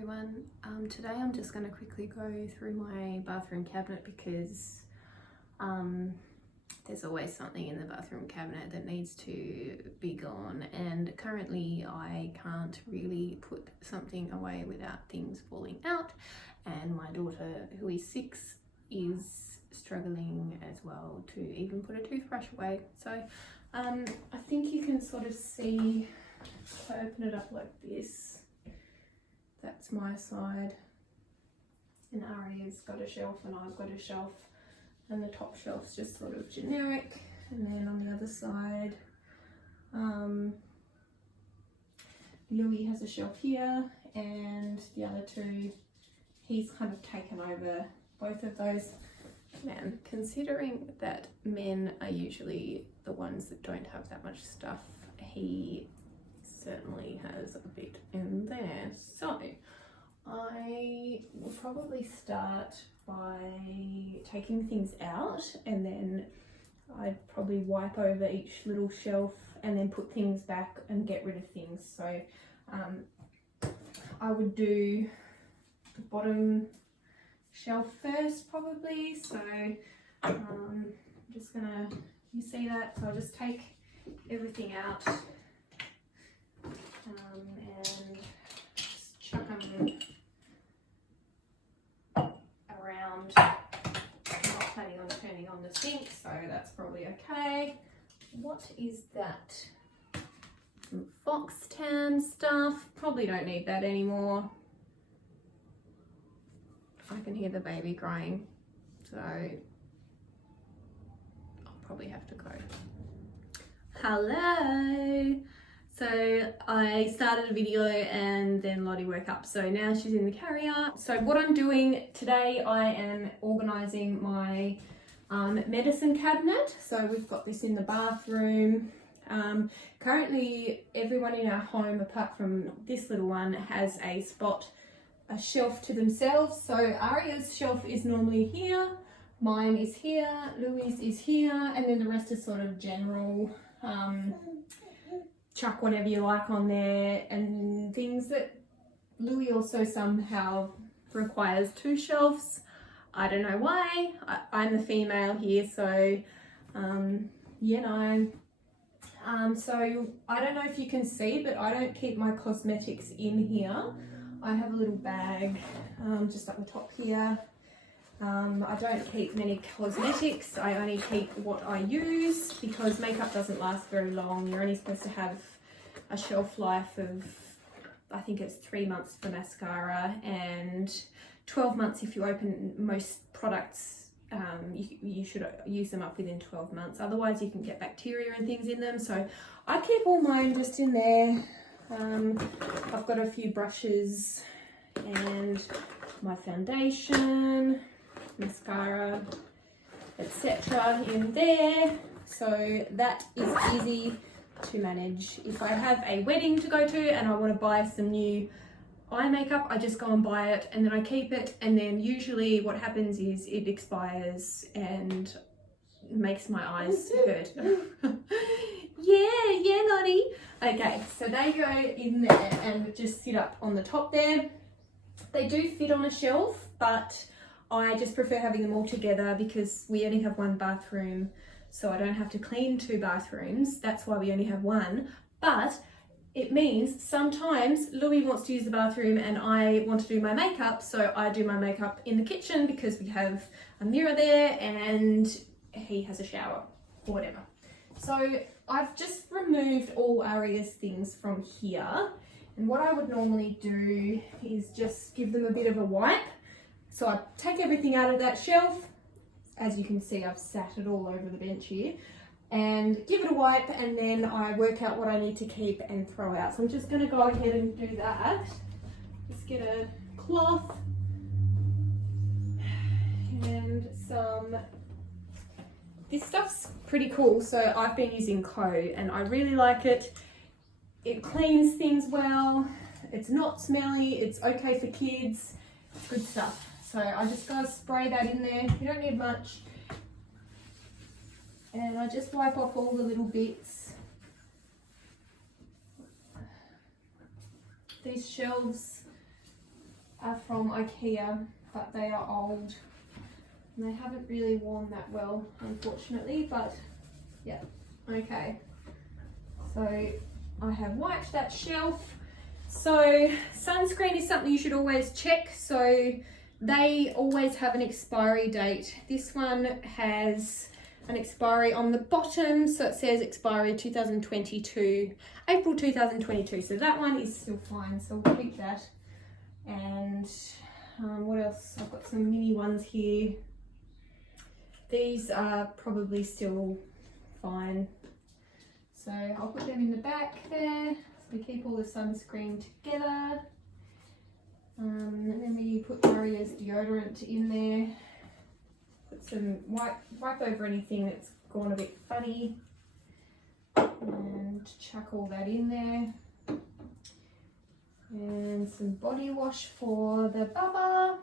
everyone. Today I'm just going to quickly go through my bathroom cabinet because there's always something in the bathroom cabinet that needs to be gone, and currently I can't really put something away without things falling out, and my daughter, who is 6, is struggling as well to even put a toothbrush away. So I think you can sort of see, if I open it up like this, that's my side, and Aria's got a shelf and I've got a shelf, and the top shelf's just sort of generic, and then on the other side Louis has a shelf here, and the other two, he's kind of taken over both of those. Man, considering that men are usually the ones that don't have that much stuff, he certainly has a bit in there. So I will probably start by taking things out, and then I'd probably wipe over each little shelf and then put things back and get rid of things. So I would do the bottom shelf first probably. So I'm just gonna, you see that? So I'll just take everything out and just chuck them around. I'm not planning on turning on the sink, so that's probably okay. What is that? Some fox tan stuff. Probably don't need that anymore. I can hear the baby crying, so I'll probably have to go. Hello! So I started a video and then Lottie woke up, so now she's in the carrier. So what I'm doing today, I am organising my medicine cabinet. So we've got this in the bathroom. Currently everyone in our home, apart from this little one, has a shelf to themselves. So Aria's shelf is normally here, mine is here, Louis is here, and then the rest is sort of general, chuck whatever you like on there, and things that Louis also somehow requires 2 shelves. I don't know why. I'm the female here, so you know. So I don't know if you can see, but I don't keep my cosmetics in here. I have a little bag just up the top here. I don't keep many cosmetics. I only keep what I use because makeup doesn't last very long. You're only supposed to have a shelf life of, I think it's 3 months for mascara and 12 months if you open most products. You should use them up within 12 months. Otherwise you can get bacteria and things in them. So I keep all mine just in there. I've got a few brushes and my foundation, mascara, etc. in there, so that is easy to manage. If I have a wedding to go to and I want to buy some new eye makeup, I just go and buy it and then I keep it, and then usually what happens is it expires and makes my eyes hurt. yeah, Lottie. Okay, so they go in there and just sit up on the top there. They do fit on a shelf, but I just prefer having them all together because we only have 1 bathroom, so I don't have to clean 2 bathrooms. That's why we only have 1. But it means sometimes Louis wants to use the bathroom and I want to do my makeup, so I do my makeup in the kitchen because we have a mirror there and he has a shower or whatever. So I've just removed all Aria's things from here, and what I would normally do is just give them a bit of a wipe. So I take everything out of that shelf. As you can see, I've sat it all over the bench here, and give it a wipe, and then I work out what I need to keep and throw out. So I'm just going to go ahead and do that. Just get a cloth and some. This stuff's pretty cool, so I've been using Co and I really like it. It cleans things well, it's not smelly, it's okay for kids, it's good stuff. So I just gotta spray that in there. You don't need much. And I just wipe off all the little bits. These shelves are from IKEA, but they are old and they haven't really worn that well, unfortunately, but yeah, okay. So I have wiped that shelf. So sunscreen is something you should always check. So they always have an expiry date. This one has an expiry on the bottom, so it says expiry 2022, April 2022. So that one is still fine, so we'll keep that. And what else? I've got some mini ones here. These are probably still fine. So I'll put them in the back there. So we keep all the sunscreen together. And then we put Aria's deodorant in there. Put some wipe over anything that's gone a bit funny. And chuck all that in there. And some body wash for the bubba.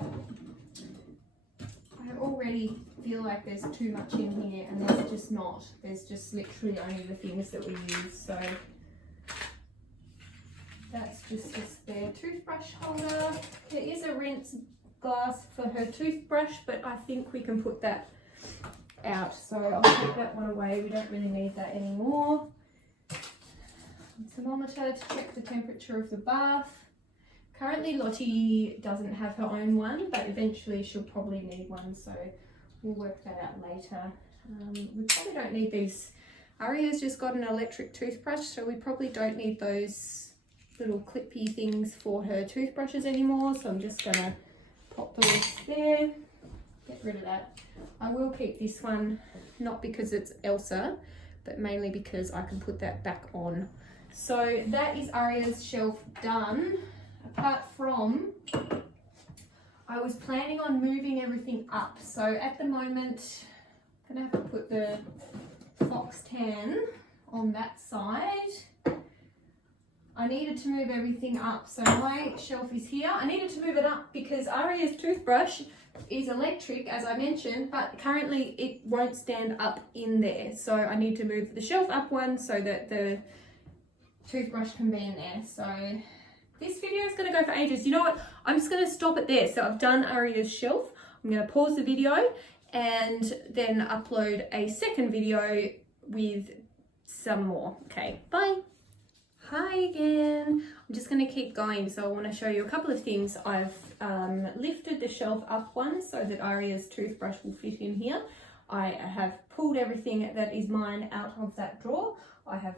I already feel like there's too much in here, and there's just not. There's just literally only the things that we use. So that's just a spare toothbrush holder. There is a rinse glass for her toothbrush, but I think we can put that out. So I'll put that one away. We don't really need that anymore. Thermometer to check the temperature of the bath. Currently Lottie doesn't have her own one, but eventually she'll probably need one, so we'll work that out later. We probably don't need these. Aria's just got an electric toothbrush, so we probably don't need those little clippy things for her toothbrushes anymore, so I'm just gonna pop those there, get rid of that. I will keep this one, not because it's Elsa, but mainly because I can put that back on. So that is Aria's shelf done. Apart from, I was planning on moving everything up. So at the moment, I'm gonna have to put the fox tan on that side. I needed to move everything up. So my shelf is here. I needed to move it up because Aria's toothbrush is electric, as I mentioned, but currently it won't stand up in there. So I need to move the shelf up one so that the toothbrush can be in there. So this video is going to go for ages. You know what? I'm just going to stop it there. So I've done Aria's shelf. I'm going to pause the video and then upload a second video with some more. Okay, bye. Hi again. I'm just going to keep going. So I want to show you a couple of things. I've lifted the shelf up one so that Aria's toothbrush will fit in here. I have pulled everything that is mine out of that drawer. I have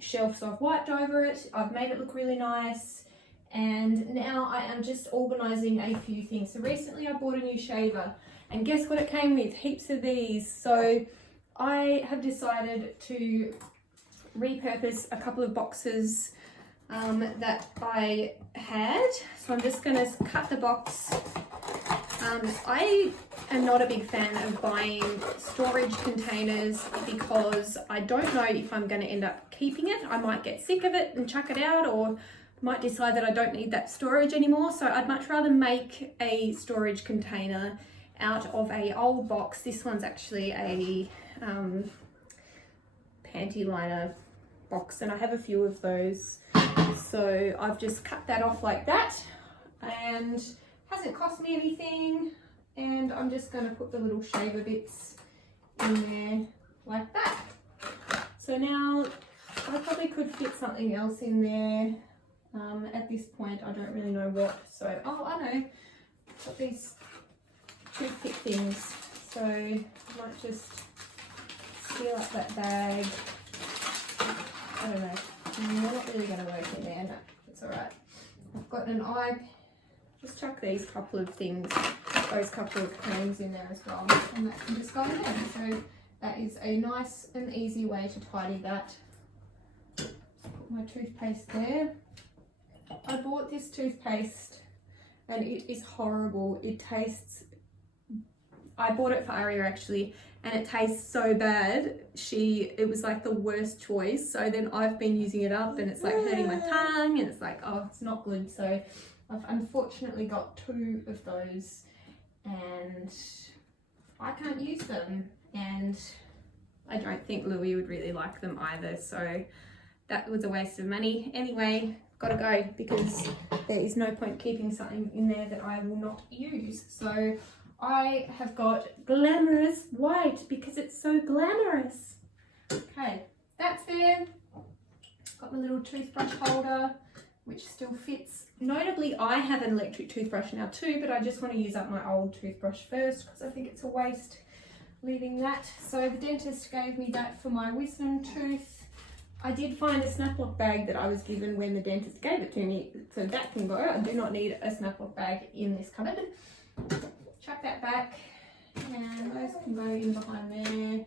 shelf, so I've wiped over it. I've made it look really nice. And now I am just organising a few things. So recently I bought a new shaver, and guess what it came with? Heaps of these. So I have decided to repurpose a couple of boxes that I had. So I'm just going to cut the box. I am not a big fan of buying storage containers because I don't know if I'm going to end up keeping it. I might get sick of it and chuck it out, or might decide that I don't need that storage anymore. So I'd much rather make a storage container out of a old box. This one's actually a panty liner box, and I have a few of those. So I've just cut that off like that, and hasn't cost me anything, and I'm just going to put the little shaver bits in there like that. So now I probably could fit something else in there. At this point I don't really know what. So, oh, I know, I've got these toothpick things, so I might just seal up that bag. I don't know, they're not really going to work in there. No, it's alright. I've got an eye. Just chuck these couple of things, those couple of creams in there as well, and that can just go in there. So that is a nice and easy way to tidy that. Put my toothpaste there. I bought this toothpaste and it is horrible. It tastes, I bought it for Aria actually, and it tastes so bad. It was like the worst choice. So then I've been using it up and it's like hurting my tongue, and it's like, oh, it's not good. So I've unfortunately got 2 of those and I can't use them, and I don't think Louis would really like them either. So that was a waste of money. Anyway, gotta go because there is no point keeping something in there that I will not use. So I have got glamorous white because it's so glamorous. Okay, that's there. Got the little toothbrush holder, which still fits. Notably, I have an electric toothbrush now too, but I just want to use up my old toothbrush first because I think it's a waste leaving that. So the dentist gave me that for my wisdom tooth. I did find a snap-lock bag that I was given when the dentist gave it to me, so that can go. I do not need a snap-lock bag in this cupboard. Chuck that back, and those can go in behind there.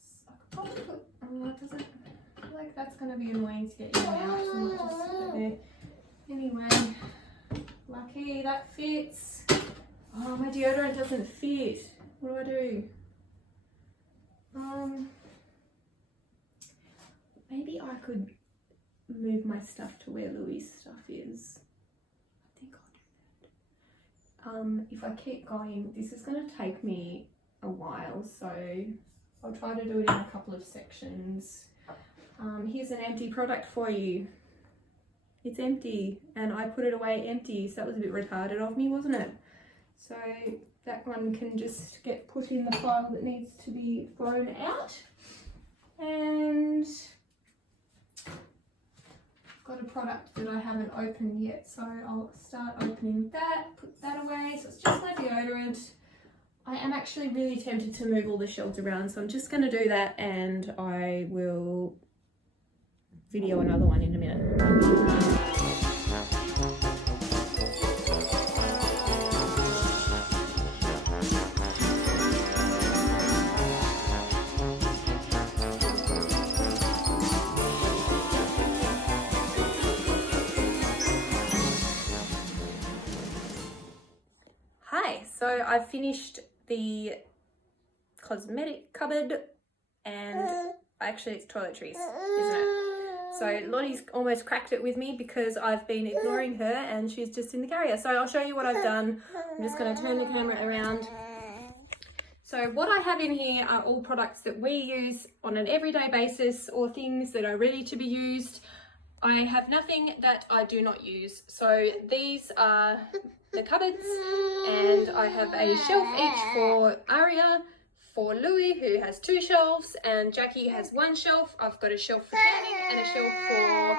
So I could probably put, it doesn't, I feel like that's going to be annoying to get in and out, so I might just put it there. Anyway, lucky that fits. Oh, my deodorant doesn't fit. What do? Maybe I could move my stuff to where Louis' stuff is. I think I'll do that. If I keep going, this is going to take me a while, so I'll try to do it in a couple of sections. Here's an empty product for you. It's empty, and I put it away empty, so that was a bit retarded of me, wasn't it? So that one can just get put in the pile that needs to be thrown out. And I've got a product that I haven't opened yet, so I'll start opening that, put that away. So it's just my deodorant. I am actually really tempted to move all the shelves around, so I'm just going to do that, and I will video another one in a minute. So I've finished the cosmetic cupboard, and actually it's toiletries, isn't it? So Lottie's almost cracked it with me because I've been ignoring her and she's just in the carrier. So I'll show you what I've done. I'm just going to turn the camera around. So what I have in here are all products that we use on an everyday basis or things that are ready to be used. I have nothing that I do not use. So these are the cupboards, and I have a shelf each for Aria, for Louis, who has 2 shelves, and Jackie has 1 shelf. I've got a shelf for canning and a shelf for,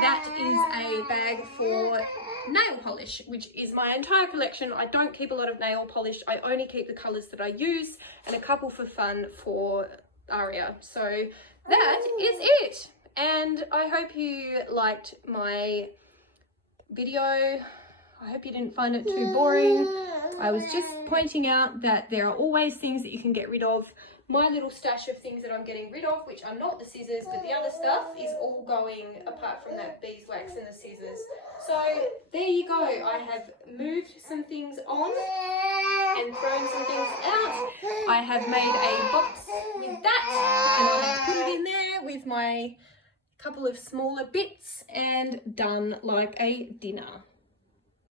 that is a bag for nail polish, which is my entire collection. I don't keep a lot of nail polish. I only keep the colours that I use, and a couple for fun for Aria. So that is it. And I hope you liked my video. I hope you didn't find it too boring. I was just pointing out that there are always things that you can get rid of. My little stash of things that I'm getting rid of, which are not the scissors, but the other stuff is all going, apart from that beeswax and the scissors. So there you go. I have moved some things on and thrown some things out. I have made a box with that, and I have put it in there with my couple of smaller bits and done like a dinner.